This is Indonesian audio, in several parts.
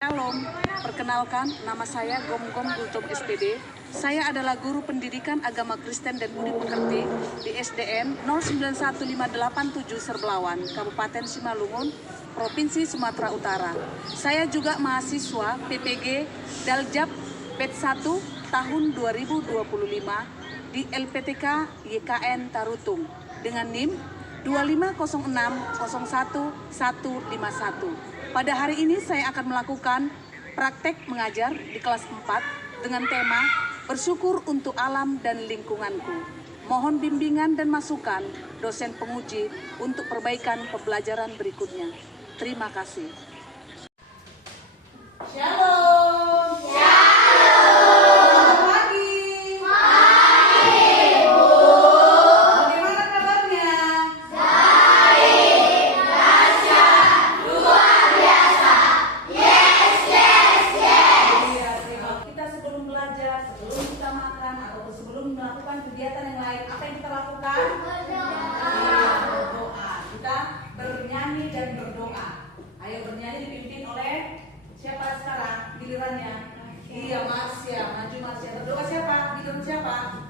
Shalom, perkenalkan nama saya Gom-Gom Gultom SPD. Saya adalah guru pendidikan agama Kristen dan Budi Pekerti di SDN 091587 Serbelawan, Kabupaten Simalungun, Provinsi Sumatera Utara. Saya juga mahasiswa PPG Daljab Batch 1 tahun 2025 di LPTK YKN Tarutung dengan NIM 250601151. Pada hari ini saya akan melakukan praktek mengajar di kelas 4 dengan tema Bersyukur untuk Alam dan Lingkunganku. Mohon bimbingan dan masukan dosen penguji untuk perbaikan pembelajaran berikutnya. Terima kasih. Shalom. Shalom. Selamat pagi. Pagi, Bu. Bagaimana kabarnya? Baik, dahsyat, luar biasa. Yes, yes, yes. Iya, terima. Kita sebelum belajar, sebelum kita makan atau sebelum melakukan kegiatan yang lain, apa yang kita lakukan? Iya, berdoa. Kita bernyanyi dan berdoa. Ayo bernyanyi dipimpin oleh siapa sekarang gilirannya? Iya, Marsya. Maju Marsya. Berdoa siapa? Giliran siapa?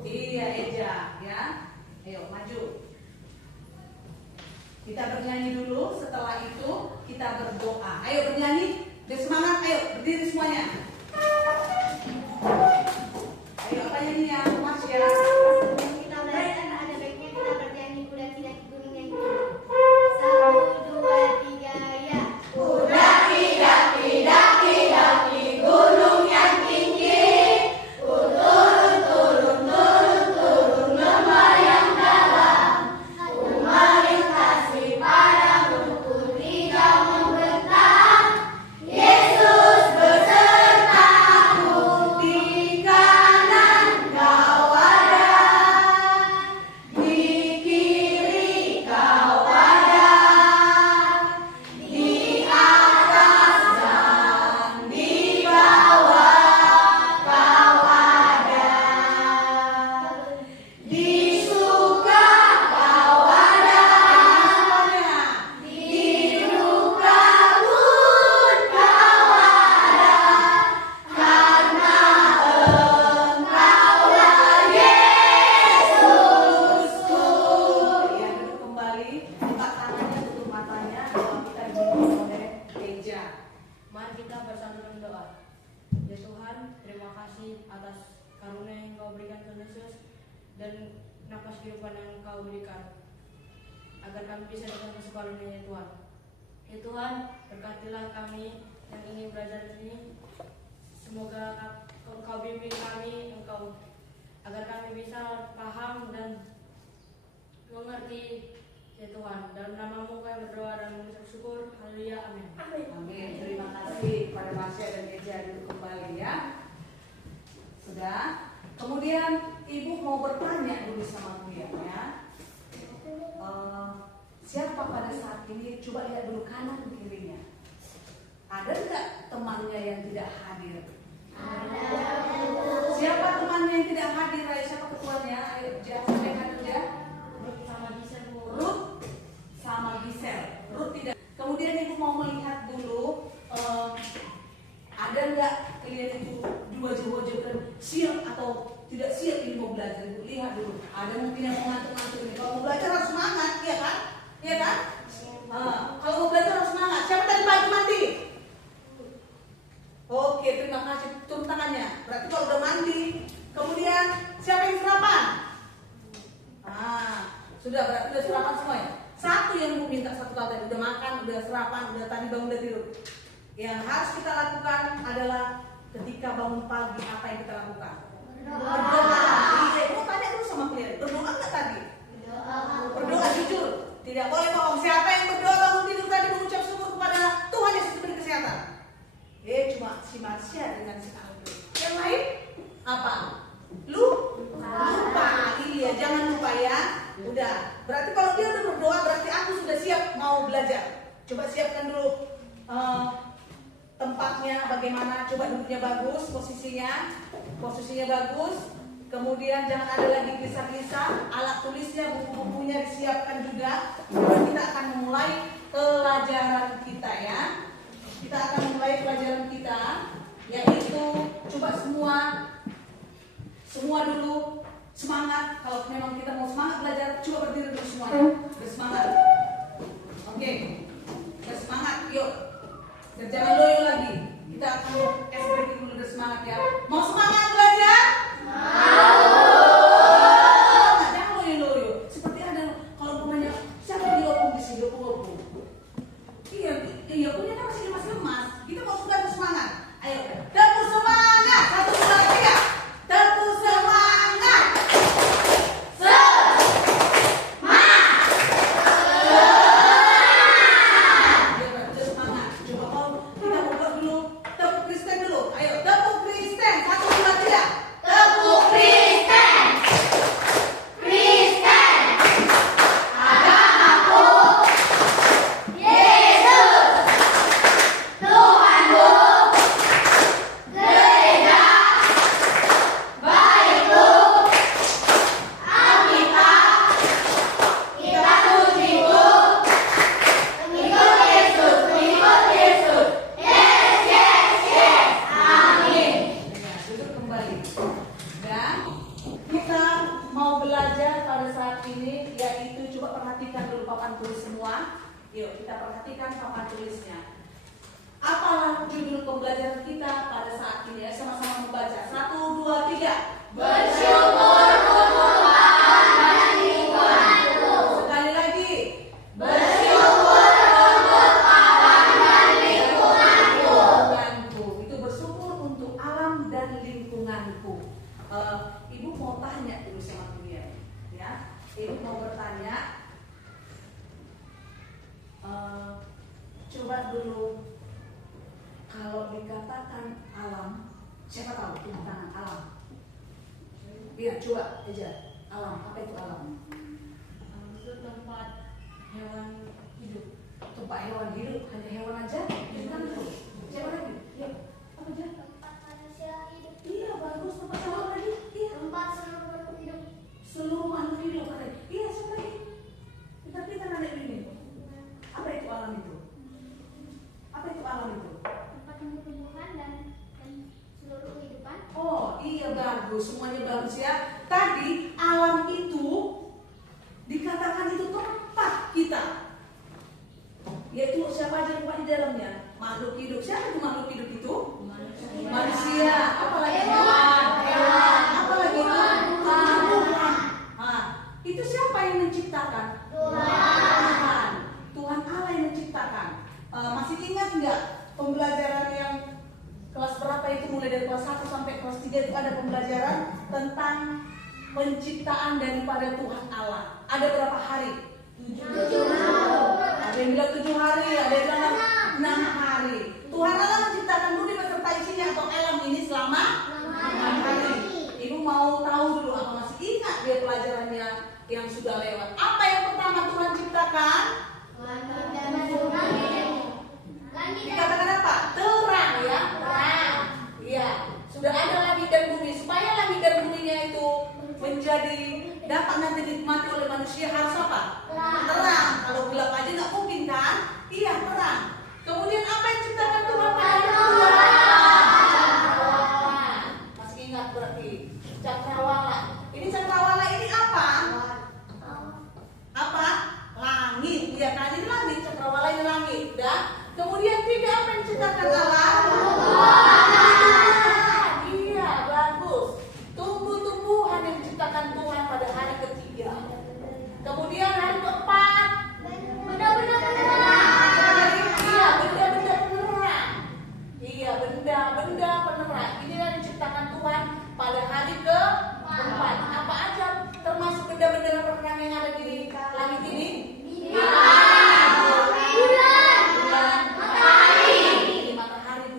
Iya, Eja, ya. Ayo maju. Kita bernyanyi dulu, setelah itu kita berdoa. Ayo bernyanyi, biar semangat. Ayo berdiri semuanya. Ayo apa nyanyinya, Marsya? Kita belajar ada baiknya kita bernyanyi kuda tidak di gunung yang tinggi. 1, 2, 3, ya. Kuda tidak di gunung yang tinggi. Turun, turun, turun, turun lembah yang dalam. Ku melintasi padang rumput tidak membentang. Yesus besertaku, di kanan kau ada, di kiri kau ada, di atas dan di bawah kau ada, di suka kau ada, di duka pun kau ada, karena Engkaulah Yesusku. Ya, duduk kembali. Buka tangannya, tutup matanya. Doa kita dipimpin oleh Eja. Mari kita bersatu dalam doa. Ya Tuhan, terima kasih atas karunia yang Kau berikan ke Yesus dan nafas kehidupan yang Kau berikan, agar kami bisa datang ke sekolah ini, ya Tuhan. Ya Tuhan, berkatilah kami yang ingin belajar di sini. Semoga Engkau bimbing kami, agar kami bisa paham dan mengerti, ya Tuhan. Dalam namamu kami berdoa dan mengucap syukur. Haleluya, amin. Amin. Terima kasih kepada Marsya dan Eja. Duduk kembali ya. Sudah. Kemudian Ibu mau bertanya dulu sama kalian ya. Siapa pada saat ini? Coba lihat dulu kanan kirinya. Ada nggak temannya yang tidak hadir? Siapa temannya yang tidak hadir? Ayo, siapa ketuanya? Ayo, sampaikan dulu ya. Sama bisa Bu. Ruth sama Gisel. Ruth tidak. Kemudian Ibu mau melihat dulu ada nggak kalian itu wajah-wajah kan siap atau tidak siap ini mau belajar. Ibu lihat dulu. Ada mungkin yang mau ngantuk-ngantuk ini. Kalau mau belajar harus semangat, iya kan? Iya kan? Kalau mau belajar harus semangat. Siapa tadi pagi mandi? Oke, terima kasih. Turun tangannya. Berarti kalau udah mandi, kemudian siapa yang sarapan? Sudah, berarti udah sarapan semuanya. Satu yang Ibu minta satu kali tadi, udah makan, udah sarapan, udah tadi bangun, udah tidur. Yang harus kita lakukan adalah ketika bangun pagi, apa yang kita lakukan? Berdoa. Iya, Ibu tanya dulu sama kalian, berdoa nggak tadi? Berdoa jujur, tidak boleh bohong. Siapa yang berdoa bangun tidur tadi mengucap syukur kepada Tuhan Yesus diberi kesehatan? Cuma si Marsya dengan si Aldo. Yang lain apa? Lupa. Iya, jangan lupa ya. Udah. Berarti kalau dia udah berdoa, berarti aku sudah siap mau belajar. Coba siapkan dulu tempatnya bagaimana. Coba duduknya bagus, posisinya bagus. Kemudian jangan ada lagi gelisah-gelisah. Alat tulisnya, buku-bukunya disiapkan juga. Kita akan memulai pelajaran kita ya. kita akan memulai pelajaran kita, yaitu coba semua dulu semangat. Kalau memang kita mau semangat belajar, coba berdiri dulu semuanya, bersemangat. Oke, bersemangat, yuk. Dan jangan loyo lagi. Kita akan breaking dulu, bersemangat ya. Mau semangat belajar? Jangan loyo-loyo. Seperti ada kalau umpamanya siapa diopung di sini, opung. Iya punya kan masih lemas. Kita mau sudah semangat. Ayo, tepuk semangat. 1, 2, 3. Tepuk semangat. Ibu mau tanya dulu sama kalian, ya. Ibu mau bertanya. Coba dulu, kalau dikatakan alam, siapa tahu tentang alam? Iya, coba aja. Alam, apa itu alam? Itu tempat hewan hidup. Tempat hewan hidup, hanya hewan aja? Bukan itu. Siapa lagi? Ya, apa aja? Tempat manusia hidup. Iya, bagus. Tempat hewan lagi? Iya. Tempat seluruh makhluk hidup. Seluruh makhluk hidup katanya. Iya, siapa lagi? Kita nanya ini. Apa itu alam itu? Apa itu alam itu? Tempat tumbuh-tumbuhan dan seluruh kehidupan. Oh iya, bagus, semuanya bagus ya. Tadi alam itu dikatakan itu tempat kita, yaitu siapa aja tempat di dalamnya? Makhluk hidup. Siapa itu makhluk hidup itu? Manusia. Apa lagi? Hewan. Apa lagi? Tuhan. Itu siapa yang menciptakan? Tuhan. Tuhan Allah yang menciptakan. Masih ingat nggak pembelajaran yang kelas berapa itu, mulai dari kelas 1 sampai kelas 3 itu ada pembelajaran tentang penciptaan daripada Tuhan Allah. Ada berapa hari? 7 hari. Ada yang bilang 7 hari, ada yang bilang 6 hari. Tuhan Allah menciptakan bumi beserta isinya atau alam ini selama 6 hari. Ibu mau tahu dulu, apa masih ingat dia pelajarannya yang sudah lewat? Apa yang pertama Tuhan ciptakan? Dikatakan apa? Terang ya. Terang. Iya. Sudah ada langit dan bumi. Supaya langit dan buminya itu menjadi dapat nanti dinikmati oleh manusia, harus apa? Terang. Kalau gelap aja nggak mungkin kan? Iya, terang. Kemudian apa yang ciptakan Tuhan? Cakrawala. Masih ingat berarti? Cakrawala. Ini cakrawala ini apa? Apa? Langit. Ya kan, ini langit. Cakrawala ini langit. Dan kemudian tiga, apa yang diciptakan Allah? Iya, bagus. Tumbuh-tumbuhan yang diciptakan Tuhan pada hari ketiga. Kemudian hari keempat, Benda-benda iya, benda-benda penerang. Iya, benda-benda penerang. Ini yang diciptakan Tuhan pada hari keempat. Apa aja termasuk benda-benda penerang yang ada di langit ini?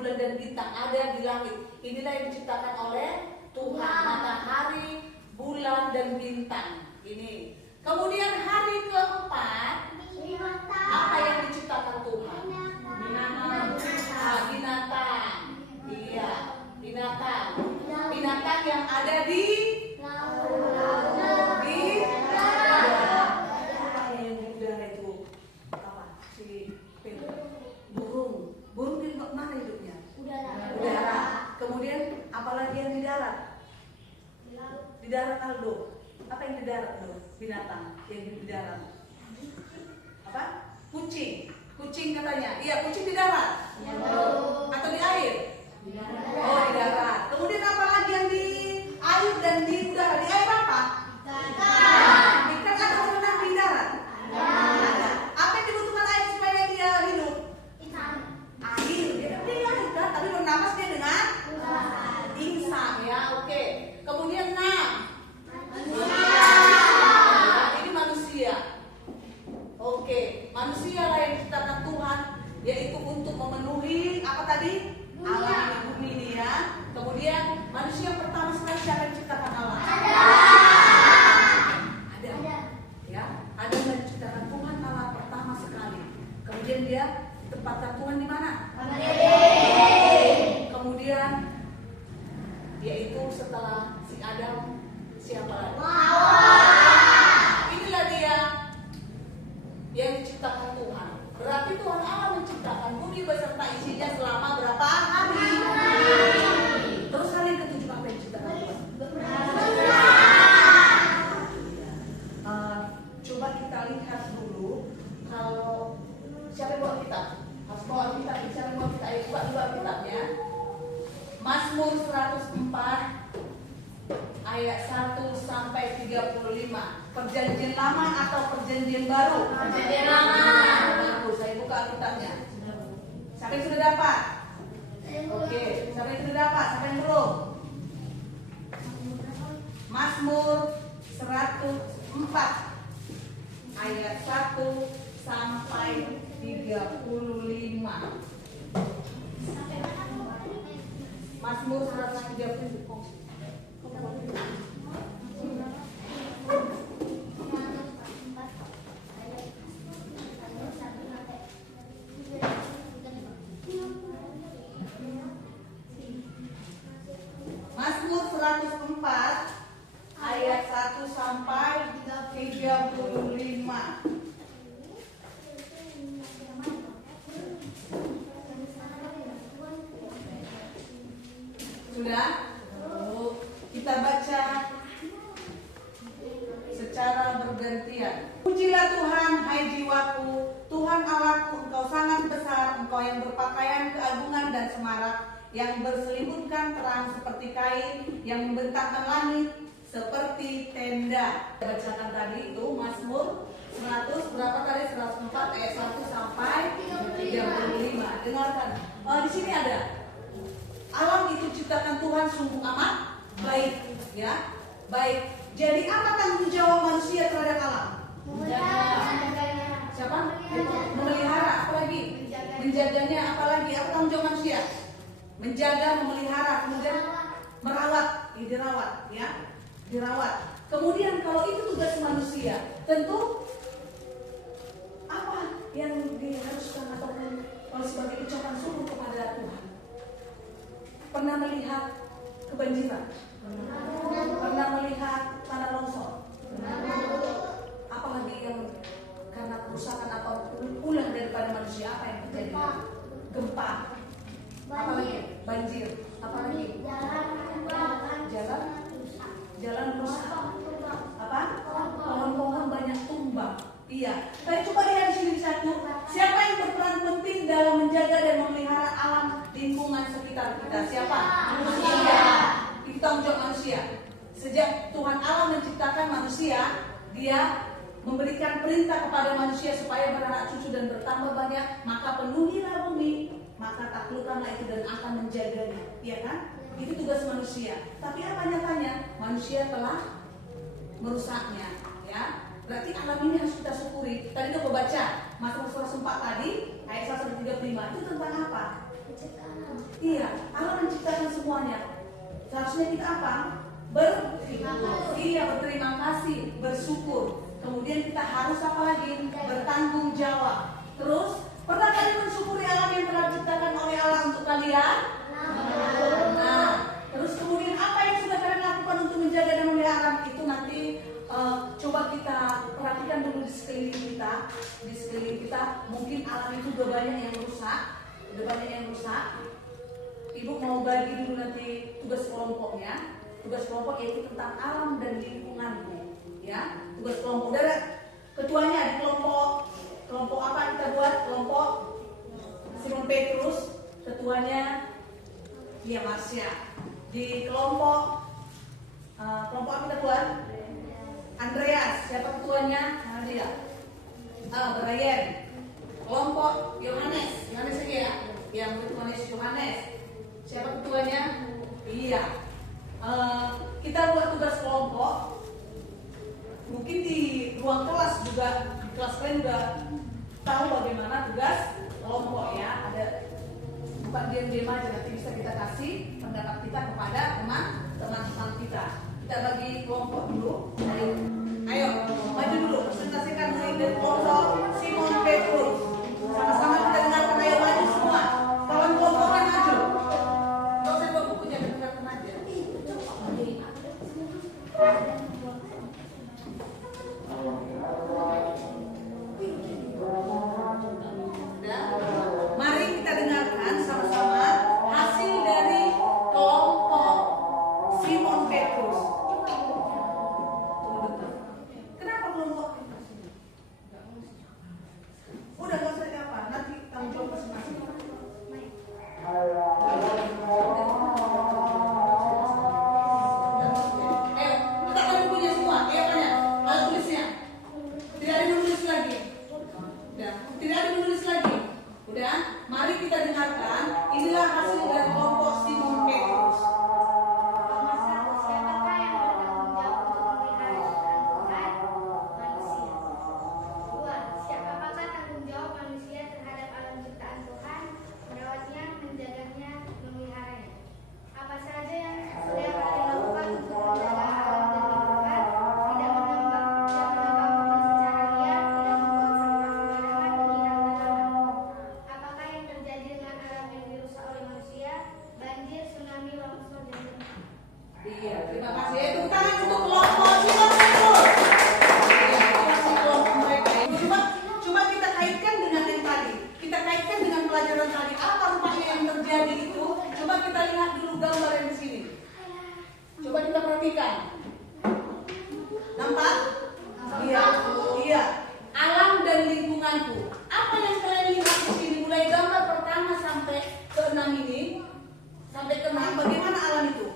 Bulan, dan bintang ada di langit. Inilah yang diciptakan oleh Tuhan, matahari, bulan, dan bintang. Ini. Kemudian hari keempat, apa yang diciptakan Tuhan? Binatang. Iya, binatang. Binatang yang ada di udara itu apa? Si burung. Burung Aldo? Apa yang di darat tuh? Binatang yang di darat. Apa? Kucing. Kucing katanya. Iya, kucing di darat. Atau di air? Oh, di darat. Kemudian apa lagi yang di air dan di udara? Di air apa? Ikan ada berenang di darat? Ada. Apa yang dibutuhkan air supaya dia hidup? Air. Dia kan di air kan, tapi bernapas dia dengan insang ya. Oke. Kemudian ini manusia. Oke, manusia lah yang diciptakan Tuhan, yaitu untuk memenuhi apa tadi? Alam di bumi ini ya. Kemudian manusia pertama sekali siapa yang diciptakan Allah? Ada. Ya, ada yang diciptakan Tuhan Allah pertama sekali. Kemudian dia ditempatkan Tuhan di mana? Kemudian yaitu setelah si Adam siapa lagi? Inilah dia yang diciptakan Tuhan. Berarti Tuhan Allah menciptakan bumi beserta isinya selama berapa hari? Terus hari yang ketujuh apa yang diciptakan Tuhan? Coba kita lihat dulu. Kalau siapa yang bawa kitab? Harus bawa kitab. Siapa yang bawa kitab? Ayo buka kitabnya. Mazmur 104 ayat 1 sampai 35. Perjanjian lama atau perjanjian baru? Perjanjian lama. Saya buka kitabnya. Siapa yang sudah dapat? Oke, siapa yang sudah dapat? Siapa yang belum? Mazmur 104 ayat 1 sampai 35. Mazmur 130. Mazmur 104 ayat 1 sampai 35. Sudah? Kita baca secara bergantian. Pujilah Tuhan, hai jiwaku, Tuhan Allahku, Engkau sangat besar, Engkau yang berpakaian keagungan dan semarak, yang berselimutkan terang seperti kain, yang membentangkan langit seperti tenda. Kita bacakan tadi itu Mazmur 100 berapa tadi? 104 ayat 1 sampai 35. Dengarkan. Di sini ada alam itu ciptakan Tuhan sungguh amat baik, ya, baik. Jadi apa tanggung jawab manusia terhadap alam? Siapa? Memelihara. Apa lagi? Menjaganya. Apa lagi? Apa tanggung jawab manusia? Menjaga, memelihara, kemudian merawat. Dirawat, ya, dirawat. Kemudian kalau itu tugas manusia, tentu apa yang diharuskan ataupun kalau sebagai ucapan syukur kepada Tuhan? Pernah melihat kebanjiran? Pernah melihat tanah longsor? Apalagi yang karena kerusakan atau ulah daripada manusia, apa yang terjadi? Gempa. Apalagi? Banjir. Apalagi? Jalan rusak. Apa? Pohon-pohon banyak tumbang. Iya. Tapi coba lihat di sini satu. Siapa yang berperan penting dalam menjaga dan memelihara alam lingkungan sekitar kita? Siapa? Manusia. Itu tanggung jawab manusia. Sejak Tuhan Allah menciptakan manusia, Dia memberikan perintah kepada manusia supaya beranak cucu dan bertambah banyak, maka penuhilah bumi, maka taklukkanlah itu dan akan menjaganya. Iya kan? Itu tugas manusia. Tapi apa nyatanya? Manusia telah merusaknya, ya. Berarti alam ini harus kita syukuri. Tadi kita baca Mazmur 104 tadi ayat 135 itu tentang apa? Iya, Allah menciptakan semuanya. Seharusnya kita apa? Berterima kasih, bersyukur. Kemudian kita harus apa lagi? Bertanggung jawab. Terus, pernah kalian mensyukuri alam yang telah diciptakan oleh Allah untuk kalian? Nah, terus kemudian apa yang sudah kalian lakukan untuk menjaga dan memelihara alam itu nanti coba kita perhatikan dulu di sekeliling kita. Di sekeliling kita mungkin alam itu udah banyak yang rusak, Ibu mau bagi dulu nanti tugas kelompoknya. tugas kelompok yaitu tentang alam dan lingkunganku. Ya, tugas kelompok. Udah ada ketuanya di kelompok apa kita buat? Kelompok Simon Petrus, ketuanya Lia Marsha. Di kelompok apa kita buat? Andreas, siapa ketuanya? Dia. Brian. Kelompok Yohanes aja ya. Yang ketuanya Yohanes. Siapa ketuanya? Iya. Kita buat tugas kelompok. Mungkin di ruang kelas juga, di kelas lain juga tahu bagaimana tugas kelompok ya. Ada bukan diam-diam aja, nanti bisa kita kasih pendapat kita kepada teman-teman kita. Kita bagi kelompok dulu. Ayo maju dulu, presentasikan mulai dari kelompok Simon Petrus. Sama-sama kita dengarkan, ayo maju semua. Kawan kelompokan maju. Kalau saya bawa bukunya, dengarkan aja. Mari kita dengarkan sama-sama hasil dari kelompok Simon Petrus. Kenapa kelompok Petrus ini? Udah gak usah apa, nanti tanggung jawab masing-masing. Letakkan bukunya semua, mana tulisnya? Tidak ada menulis lagi. Udah, tidak ada menulis lagi. Udah, mari kita dengarkan. Inilah hasil dari kelompok Simon Petrus. Siapakah yang bertanggung jawab untuk memelihara ciptaan Tuhan? Manusia. 2. Siapakah tanggung jawab manusia terhadap alam ciptaan Tuhan, merawatnya, menjaganya, memeliharanya? Apa saja yang sedang kalian lakukan untuk menjaga alam dan lingkungan? Tidak menambang pohon secara liar, tidak membuang sampah sembarangan, menyiram tanaman. Apakah yang terjadi dengan alam yang dirusak oleh manusia? Banjir, tsunami, longsor, dan gempa. Iya, terima kasih. Tepuk tangan untuk kelompok Simon Petrus. Iya, terima kasih kelompok mereka. Coba kita kaitkan dengan yang tadi. Kita kaitkan dengan pelajaran tadi. Apa rupanya yang terjadi itu? Coba kita lihat dulu gambar yang di sini. Coba kita perhatikan. Nampak? Iya, iya. Alam dan lingkunganku. Apa yang kalian lihat di sini? Mulai gambar pertama sampai ke 6 ini. Sampai ke 6, bagaimana alam itu?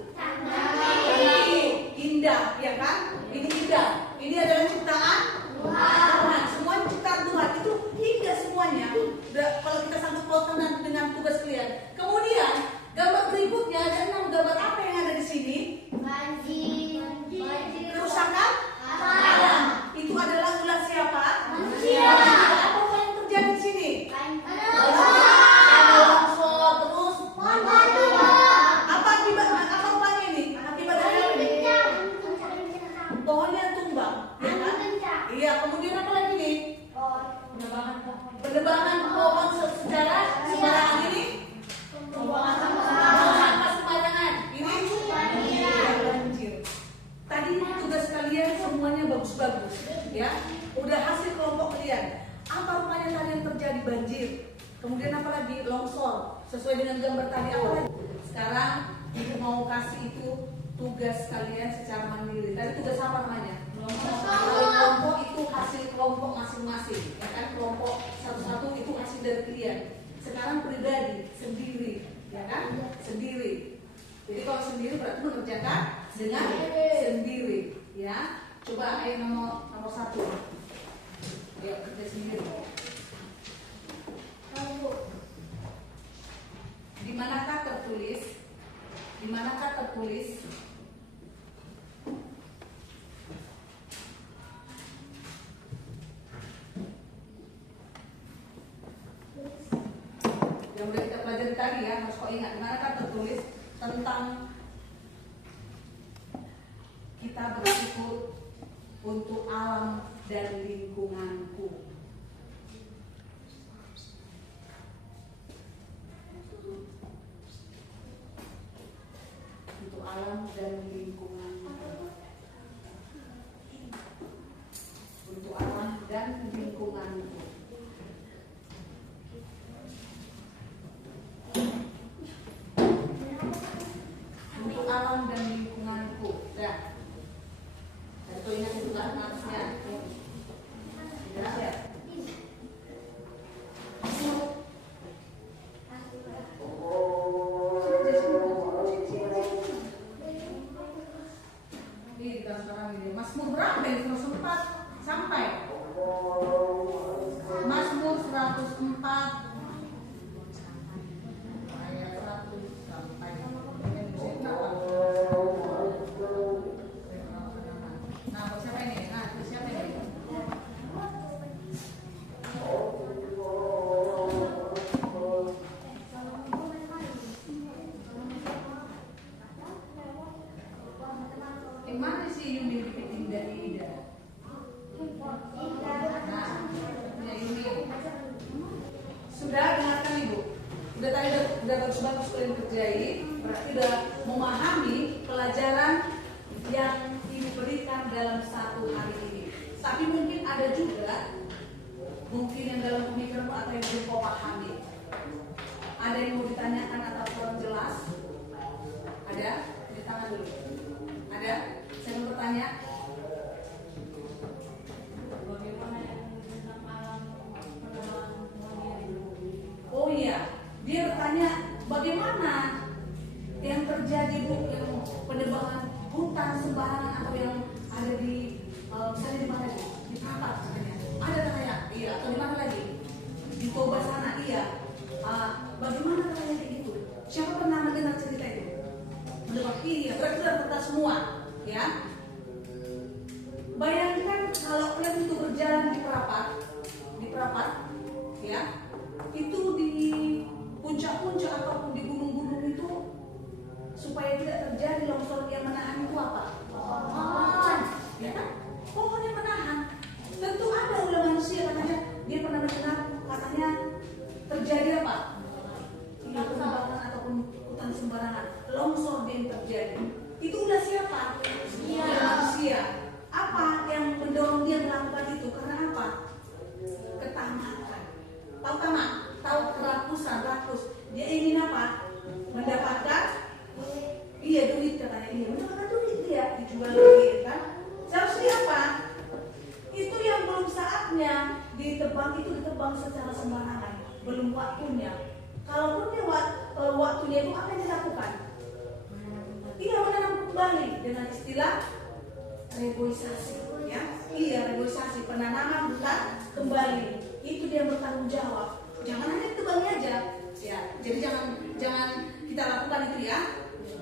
Ini indah, ya kan? Ini indah. Ini adalah ciptaan Tuhan. Semua ciptaan Tuhan itu indah semuanya. Kalau kita sangkut pautkan dengan tugas kalian. Kemudian gambar berikutnya ada 6 gambar apa yang ada di sini? Kerusakan alam. Itu adalah ulah siapa? Manusia. Apa yang terjadi di sini? Ada longsor terus. Apa akibatnya? Apa rupanya ini? Akibat dari apa ini? Pohonnya tumbang, ya kan? Iya. Kemudian apa lagi nih? Penebangan pohon secara sembarangan ini. Sampah sembarangan. Ini banjir. Tadi tugas kalian semuanya bagus-bagus, ya. Udah hasil kelompok kalian. Apa rupanya tadi yang terjadi? Banjir. Kemudian apa lagi? Longsor. Sesuai dengan gambar tadi apa lagi? Sekarang ibu mau kasih itu tugas kalian secara mandiri. Tadi tugas apa namanya? Kelompok itu hasil kelompok masing-masing, ya kan? Kelompok satu-satu itu hasil dari kalian. Sekarang pribadi, sendiri, ya kan? Sendiri. Jadi kalau sendiri berarti mengerjakan dengan sendiri, ya. Coba ayo nomor 1. Ya, kerja sendiri. Di manakah tertulis? Di manakah tertulis? Yang udah kita pelajari tadi ya, harus kau ingat. Di manakah tertulis tentang kita bersyukur untuk alam dan lingkunganku. Untuk alam dan lingkunganku. Untuk alam dan lingkunganku. Untuk alam dan lingkunganku. kerjai, berarti udah memahami pelajaran yang diberikan dalam satu hari ini. Tapi mungkin ada juga mungkin yang dalam pemikiran atau yang belum kau pahami. Ada yang mau ditanyakan atau kurang jelas? Ada? Di tangan dulu. Ada? Saya mau bertanya. Bagaimana yang tentang alam penerangan dunia? Oh iya, dia bertanya bagaimana yang terjadi Bu, yang penebangan hutan sembarangan atau yang ada di misalnya di mana Bu? Di Prapat katanya. Ada katanya? Iya. Atau di mana lagi? Di Toba sana, iya. Bagaimana katanya kayak gitu? Siapa pernah mendengar cerita itu? Menebak? Iya. Berarti sudah kita semua, ya. Bayangkan kalau kalian itu berjalan di Prapat, ya. Itu di puncak-puncak ataupun di gunung-gunung itu supaya tidak terjadi longsor yang menahan itu apa? Pohon, ya kan? Pohon yang menahan. Tentu ada oleh manusia katanya dia pernah mendengar katanya terjadi apa? Penebangan ataupun hutan sembarangan, longsor yang terjadi. Itu udah siapa? Manusia. Apa yang mendorong dia melakukan itu? Karena apa? Ketamakan. Tahu tamak? Tahu rakus. Dia ingin apa? Mendapatkan duit katanya. Iya, mendapatkan duit dia dijual lagi kan? Seharusnya apa? Itu yang belum saatnya ditebang itu ditebang secara sembarangan, belum waktunya. Kalaupun dia waktunya itu apa yang dilakukan? Iya, menanam kembali dengan istilah reboisasi, ya. Iya, reboisasi, penanaman hutan kembali. Itu dia bertanggung jawab. Jangan hanya ditebangnya aja, ya. Jadi jangan kita lakukan itu ya.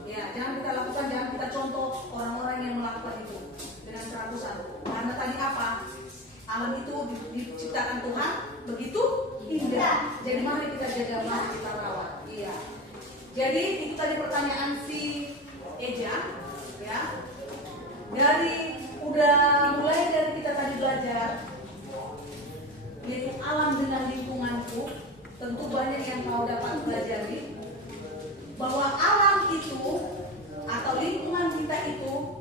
Ya, jangan kita lakukan, jangan kita contoh orang-orang yang melakukan itu dengan seratusan. Karena tadi apa? Alam itu diciptakan Tuhan begitu indah. Jadi mari kita jaga, mari kita rawat. Iya. Jadi itu tadi pertanyaan si Eja, ya. Mulai dari kita tadi belajar yaitu alam dengan lingkunganku, tentu banyak yang kau dapat pelajari bahwa alam itu atau lingkungan kita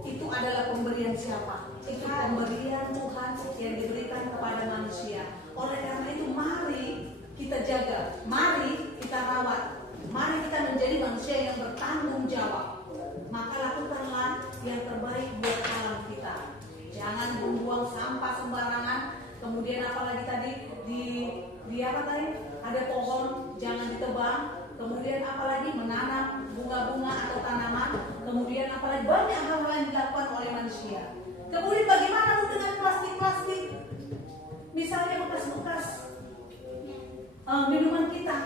itu adalah pemberian siapa? Itu pemberian Tuhan yang diberikan kepada manusia. Oleh karena itu mari kita jaga, mari kita rawat, mari kita menjadi manusia yang bertanggung jawab. Maka lakukanlah yang terbaik buat alam kita. Jangan membuang sampah sembarangan. Kemudian apalagi tadi di apa tadi? Ada pohon, jangan ditebang. Kemudian apalagi menanam bunga-bunga atau tanaman. Kemudian apalagi banyak hal-hal yang dilakukan oleh manusia. Kemudian bagaimana dengan plastik-plastik? Misalnya bekas-bekas minuman kita,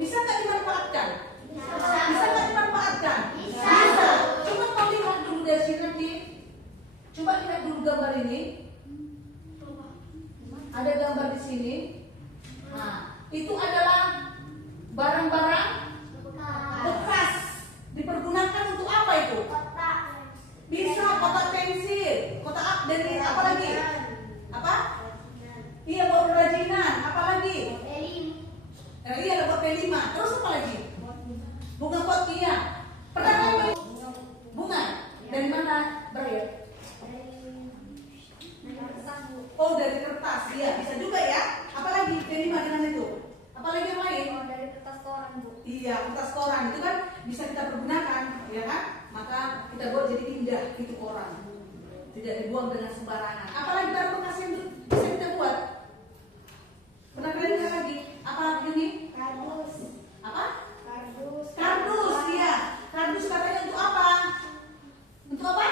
bisa nggak dimanfaatkan? Bisa nggak dimanfaatkan? Bisa. Coba kau lihat dulu dari sini nanti. Coba lihat dulu gambar ini. Ada gambar di sini. Nah, itu adalah barang-barang bekas. Dipergunakan untuk apa itu? Bisa kotak pensil, kotak dari apa lagi? Apa? Iya, buat kerajinan. Apa lagi? Iya, buat P5. Terus apa lagi? Bunga pot, iya. Pernah ngambil bunga? Dari mana, Bro? Oh, dari kertas. Iya, bisa juga ya. Apalagi P5 dengan itu? Apalagi yang lain? Dari kertas koran, Bu. Iya, kertas koran itu kan bisa kita pergunakan, ya kan? Maka kita buat jadi indah itu koran. Tidak dibuang dengan sembarangan. Apalagi barang bekas yang bisa kita buat? Pernah kalian lihat lagi? Apa lagi ini? Kardus. Apa? Kardus. Kardus, ya. Kardus katanya untuk apa? Untuk apa?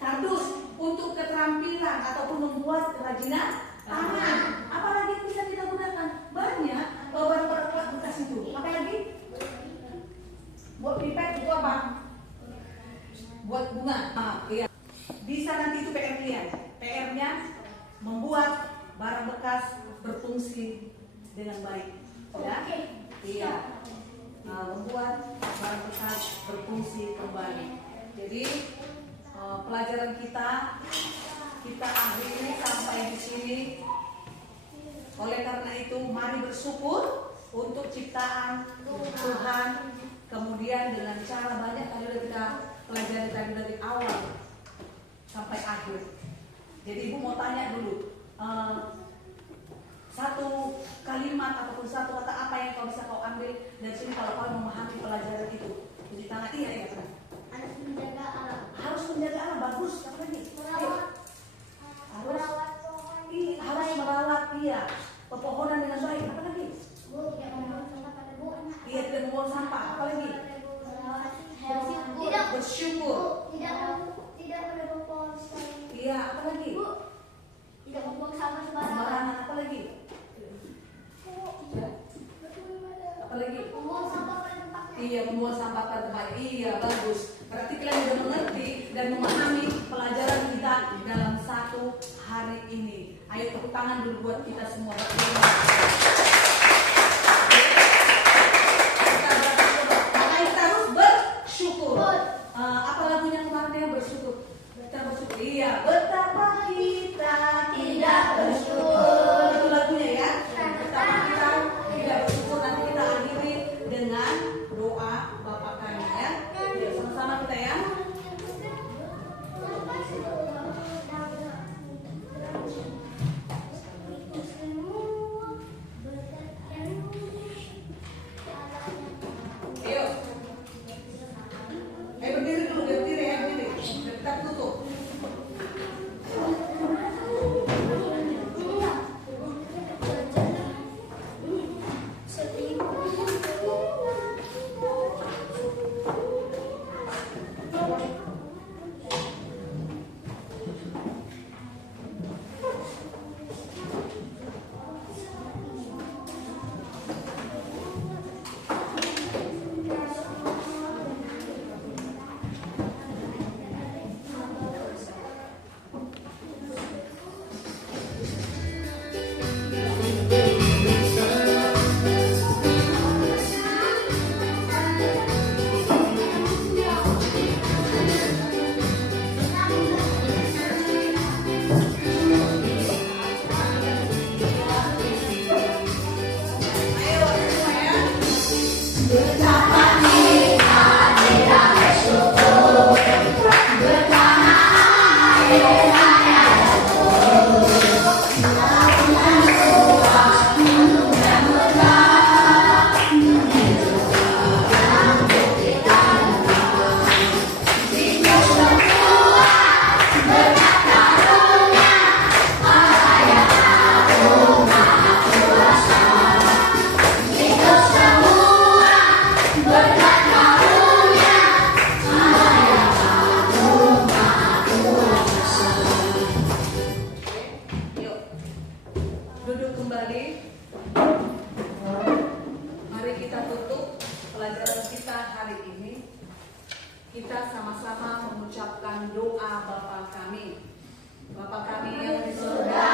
Kardus untuk keterampilan ataupun membuat kerajinan tangan. Apalagi yang bisa kita gunakan? Banyak barang-barang bekas itu. Apalagi? Buat pipet itu apa? Buat bunga. Iya. Bisa nanti itu PR kalian. PR-nya membuat barang bekas berfungsi dengan baik. Ya? Iya. Membuat barang bekas berfungsi kembali. Jadi pelajaran kita akhiri sampai di sini. Oleh karena itu mari bersyukur untuk ciptaan Tuhan, kemudian dengan cara banyak tadi udah kita pelajari tadi dari awal sampai akhir. Jadi Ibu mau tanya dulu, satu kalimat ataupun satu kata apa yang kau bisa kau ambil dari sini kalau kau memahami pelajaran itu? Cuci tangan, iya ya kan? Harus menjaga alam. Harus menjaga alam, bagus. Apa lagi? Harus merawat, iya, pepohonan dengan baik. Apa lagi? Bu, tidak membuang sampah pada bu. Iya, tidak membuang sampah. Apa lagi? Tidak Bersyukur. tidak pada berpolstering. Iya, apa lagi? Bu, tidak membuang sampah sembarangan. Sembarangan. Apa lagi? Apa lagi? Membuang sampah pada tempatnya. Iya, membuang sampah pada tempat. Iya, bagus. Berarti kalian sudah mengerti dan memahami pelajaran kita dalam satu hari ini. Ayo tepuk tangan dulu buat kita semua. Kita harus bersyukur. Apa lagunya kemarin yang bersyukur? Kita bersyukur. Iya, betapa kita tidak bersyukur. Itu lagunya ya. Betapa kita tidak bersyukur. Nanti kita akhiri dengan doa Bapa kami ya. Yuk, sama-sama kita ya. Ayo. Ayo berdiri dulu, berdiri ya, berdiri. Kita tutup. Ayo semua ya. Yuk, duduk kembali. Mari kita tutup pelajaran kita hari ini. Kita sama-sama mengucapkan doa Bapa kami. Bapa kami yang di surga,